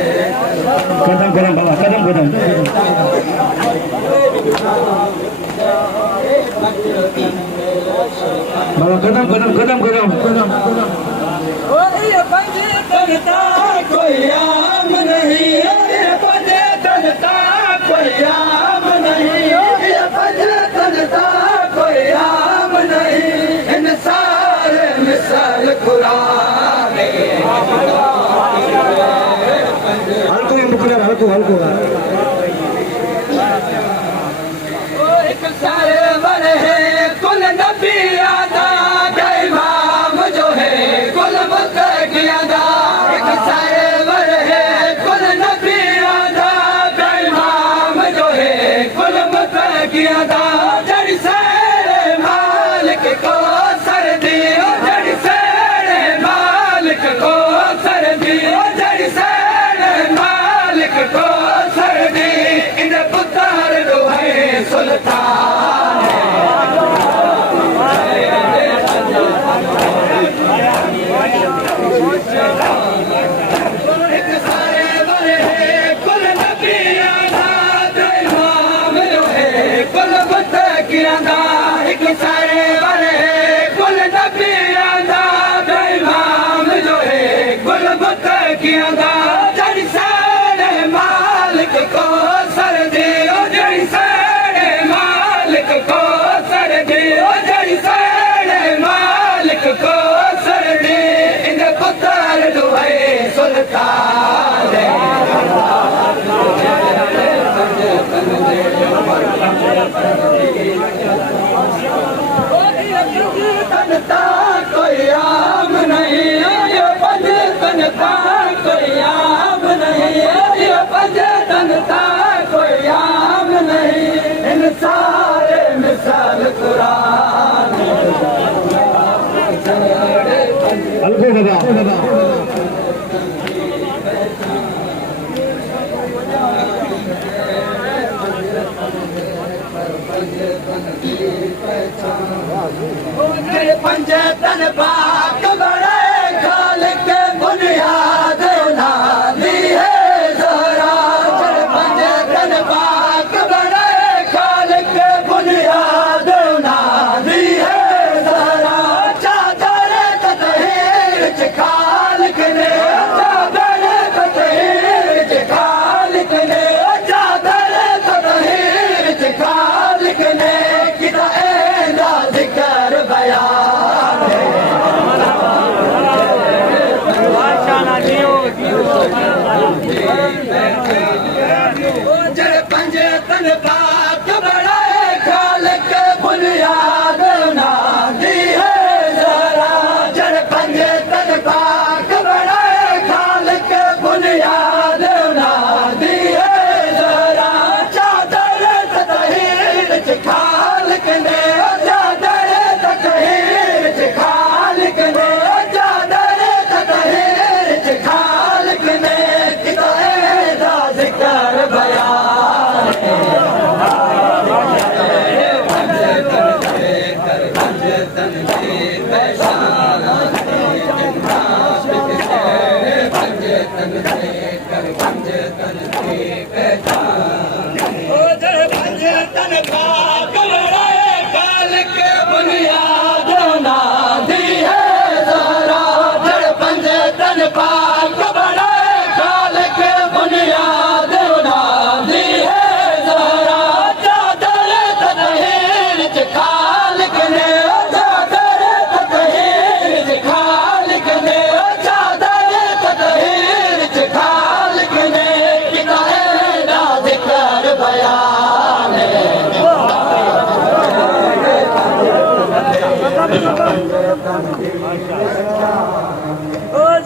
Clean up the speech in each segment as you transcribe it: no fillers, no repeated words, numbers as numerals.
कदम कदम बाबा कदम कदम बाबा कदम कदम कदम कदम कोई आम नहीं कोई आम नहीं कोई आम नहीं इन सारे मिसाल कुरान हल्को ही मुकला हल्को हल्को एक सारे बड़े हैं कुल नबी आदा इमाम जो है कुल मुत्तकी आदा एक सारे बड़े हैं कुल नबी आदा इमाम जो है कुल मुत्तकी आदा जड़ से मालिक को सर्दी जड़ से मालिक को सर्दी जड़ से मालिक को सर्दी इन पुत्र दो है सुल्तान एक सारे बड़े हैं कुल नबी आज़ाद इमाम जो है कुल मुत्तकी आदा एक सारे बड़े हैं कुल नबी आज़ाद इमाम जो है कुल मुत्तकी आदा जड़ से मालिक को सर्दी जड़ से मालिक को सर्दी जड़ से मालिक को सर्दी इन पुत्र दुआए सुल्तान तनता कोई आम नहीं ये पद तनता कोई आम नहीं ये पद तनता कोई आम नहीं इन सारे मिसाल कुरान हल्को बाबा पंजतन पाक बड़े खाल के बुनियाद नादी है जरा पंजतन पाक बड़े खाल के बुनियाद नादी है जरा चादर ततहीर चिखा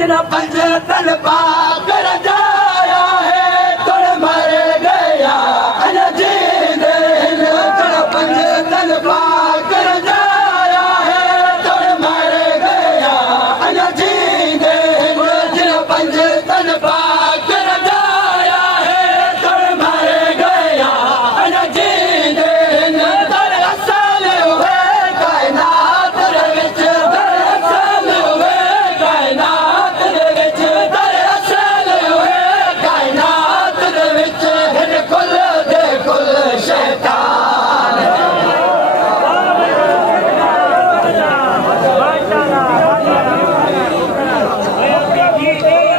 जिन्हें पंजे तन पाकर जाया है तुड़ मर गया अन जींदे जिन्हें पंजे तन पाकर जाया है तुड़ मर गया अन जींदे जिन्हें पंजे तन पाकर जाया है तुड़ मर गया अन जींदे दर असल हुए कायनात दे विच दर असल हुए कायनात दे विच दर असल हुए कायनात दे विच हिन कुल दे कुल शैतान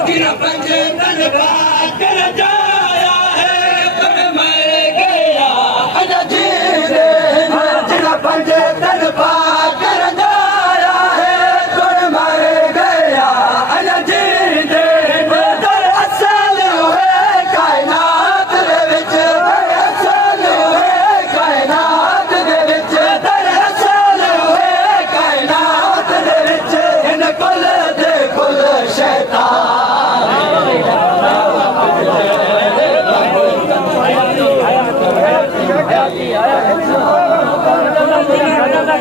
जिन्हें पंजे तन पाकर जाया है तुड़ मर गया अन जींदे जिन्हें पंजे तन पाकर जाया है तुड़ मर गया अन जींदे दर असल हुए कायनात दे विच दर असल हुए कायनात दे विच दर असल हुए कायनात दे विच हिन कुल दे कुल शैतान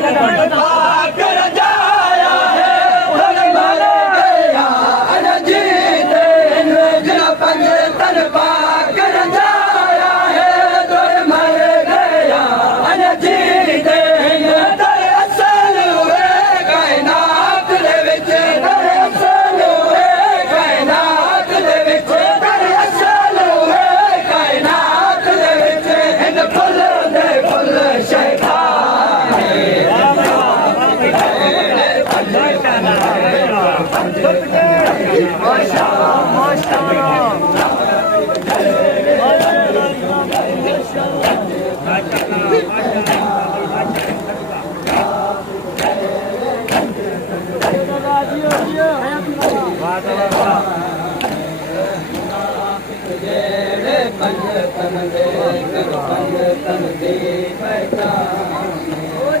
पाकर जाया है तुड़ मर गया अन जींदे जिन्हें पंजे तन पाकर जाया है तुड़ मर गया अन जींदे दर असल हुए कायनात दे विच दर असल हुए कायनात दे विच दर असल हुए कायनात दे विच हिन कुल दे कुल शैतान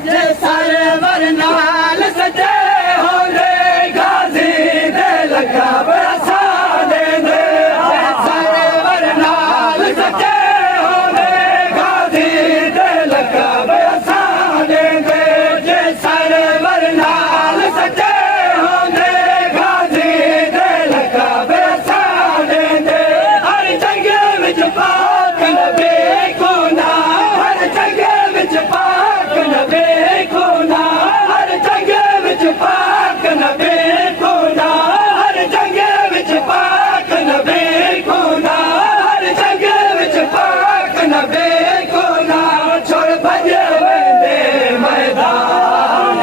जे सारे वरनाल सजे होंदे गाजी दे लगा बरसा देंदे जे सारे वरनाल सजे होंदे गाजी दे लगा बरसा देंदे जे सारे वरनाल सजे होंदे गाजी दे लगा बरसा देंदे हर जगह विच पाक नबी को ना हर जगह विच पाक नबी को ना हर जगह विच पाक नबी को ना हर जगह विच पाक नबी को ना हर जगह विच पाक नबी को ना छोड़ भजे वेंदे मैदान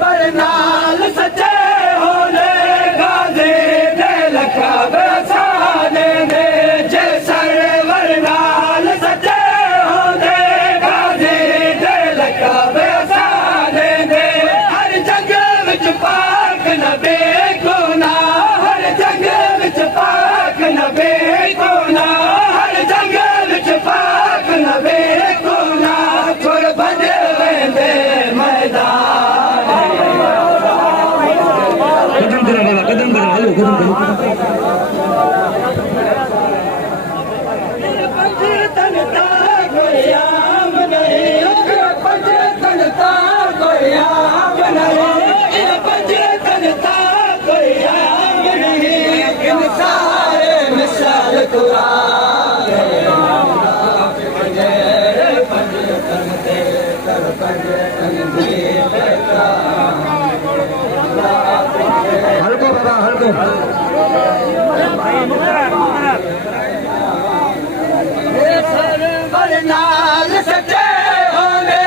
बरनाल सच्चे होने गाजी दे लखा बरसा देंदे जे सर बरनाल सच्चे होने गाजी दे लखा बरसा देंदे हर जगह विच पाक नबी को ना हर जगह विच पाक नबी को ना हर जगह विच पाक नबी को ना छोड़ भजे वेंदे मैदान कदम करो बाबा कदम करो हलो कदम करो पंजे तनता कोई आम नहीं पंजे तनता कोई आम नहीं पंजे तनता कोई आम नहीं इन सारे मिसाल कुरान पंजे तनते कर पंजे तनते हल्को बाबा हल्को बरनाल सच्चे होने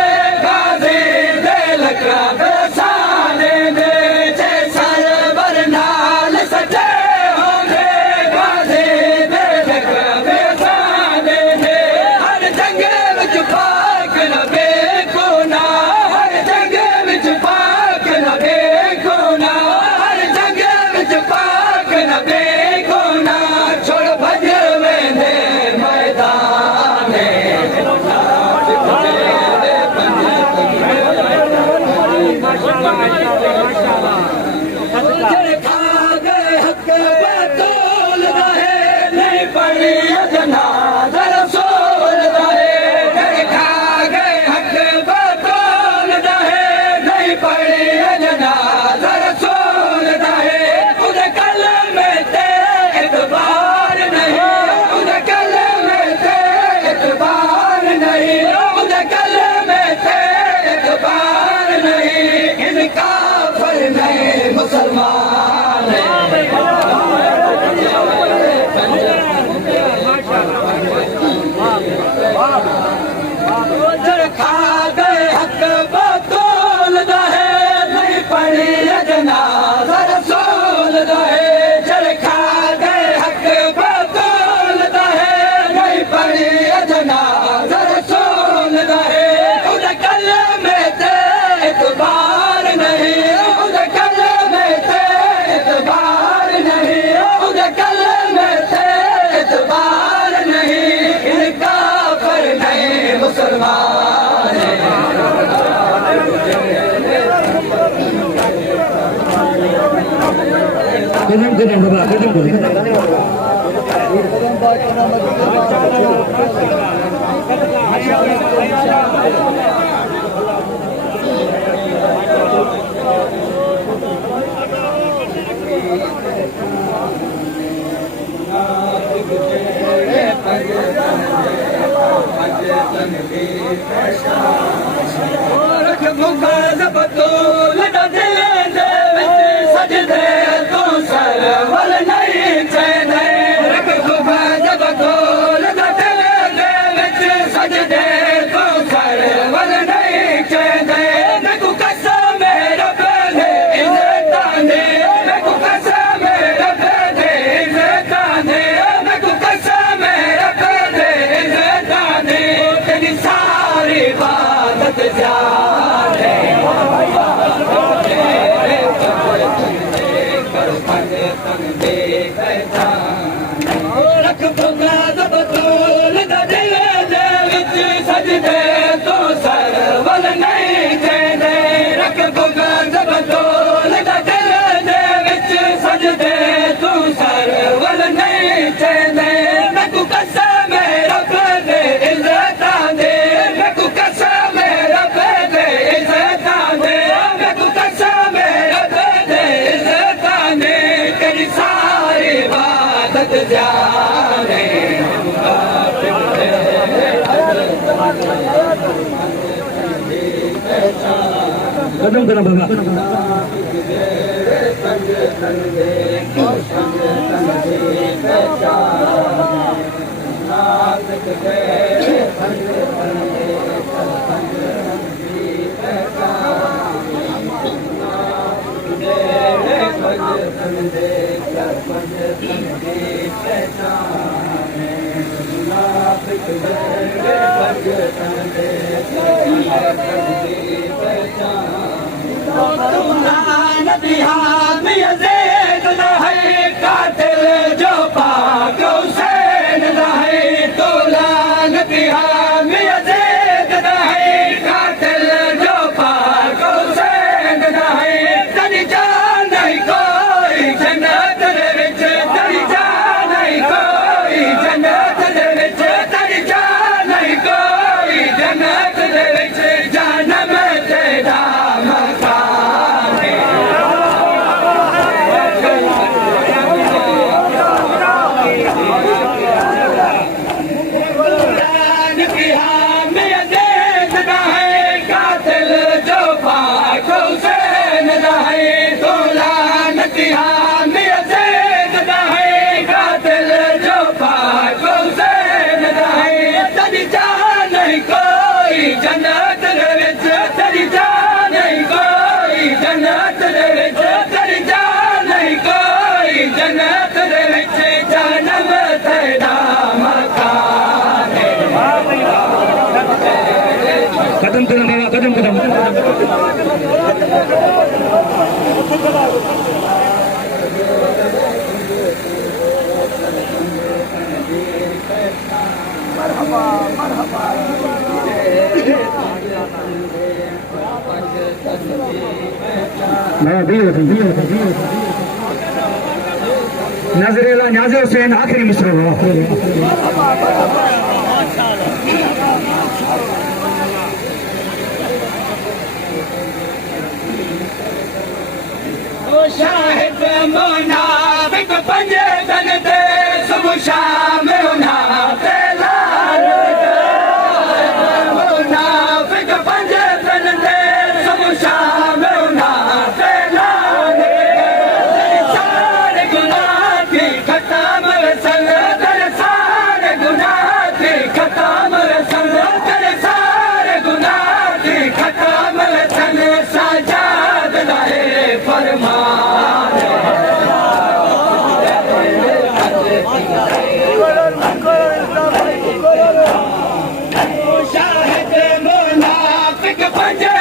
गाजी दे लगा बरसा देंदे जे सर बरनाल सच्चे होने गाजी दे लगा बरसा देंदे हर जगह विच पाक नबी को ना हर जगह विच पाक नबी को ना हर जगह विच पाक नबी को ना छोड़ भज वेंदे मैदान जड़ खा गए हक बतौल रहे नहीं पड़ी जनाजा रसूल रहे जड़ खा गए हक बतौल रहे नहीं पड़ी जनाजा रसूल रहे खुद कल में ते एतबार नहीं खुद कल में ते एतबार नहीं खुद कल में ते एतबार नहीं इनका फर नहीं मुसलमान जड़ खा गए हक बतौल रहे नहीं पड़ी जनाजा रसूल रहे जड़ खा गए हक बतौल रहे नहीं पड़ी जनाजा रसूल रहे खुद कल में ते एतबार नहीं खुद कल में ते एतबार नहीं खुद कल में ते एतबार नहीं इनका पर नहीं मुसलमान कदम कदम बाबा कदम कदम बतौल दिल सजदे तू सरवल नहीं चैने रख बतौल दिल सजदे तू सरवल नहीं चैने मैं कसम रब दे इज़्ज़ताने मैं कसम रब दे इज़्ज़ताने मैं कसम रब दे इज़्ज़ताने तेरी सारी इबादत जाने रख बतौल दिल सजदे तो सरवल नहीं चैने रख बतौल दिल सजदे तो सरवल नहीं चैने मैं कसम रब दे इज़्ज़ताने मैं कसम रब दे इज़्ज़ताने मैं कसम रब दे इज़्ज़ताने तेरी सारी इबादत जाने कदम कदम बाबा कातिल जो पाक हुसैन है तो लानत हामी अज़ीज़ है कातिल जो पाक हुसैन है तेरी जान नहीं कोई जन्नत दे विच तेरी जान नहीं कोई जन्नत दे विच तेरी जान नहीं कोई जन्नत दे विच जन्नत तेरा मकान है जन्नत दे विच तेरी जान नहीं कोई जन्नत दे विच तेरी जान नहीं कोई जन्नत दे विच जन्नत तेरा मकान है कदम कदम बाबा कदम कदम मरहबा मरहबा नजरेला न्याज़ हुसैन आखिरी मिसरो शाहिद मुनाफिक पंजे दन ते सुबह शाम उन्हाते लाल मुनाफिक पंजे दन ते सुबह शाम उन्हाते लाल सारे गुनाह की खत्म रसन दर सारे गुनाह की खत्म रसन दर सारे गुनाह की खत्म रसन सजाद लाए फरमान शाहिद मुनाफिक पंजे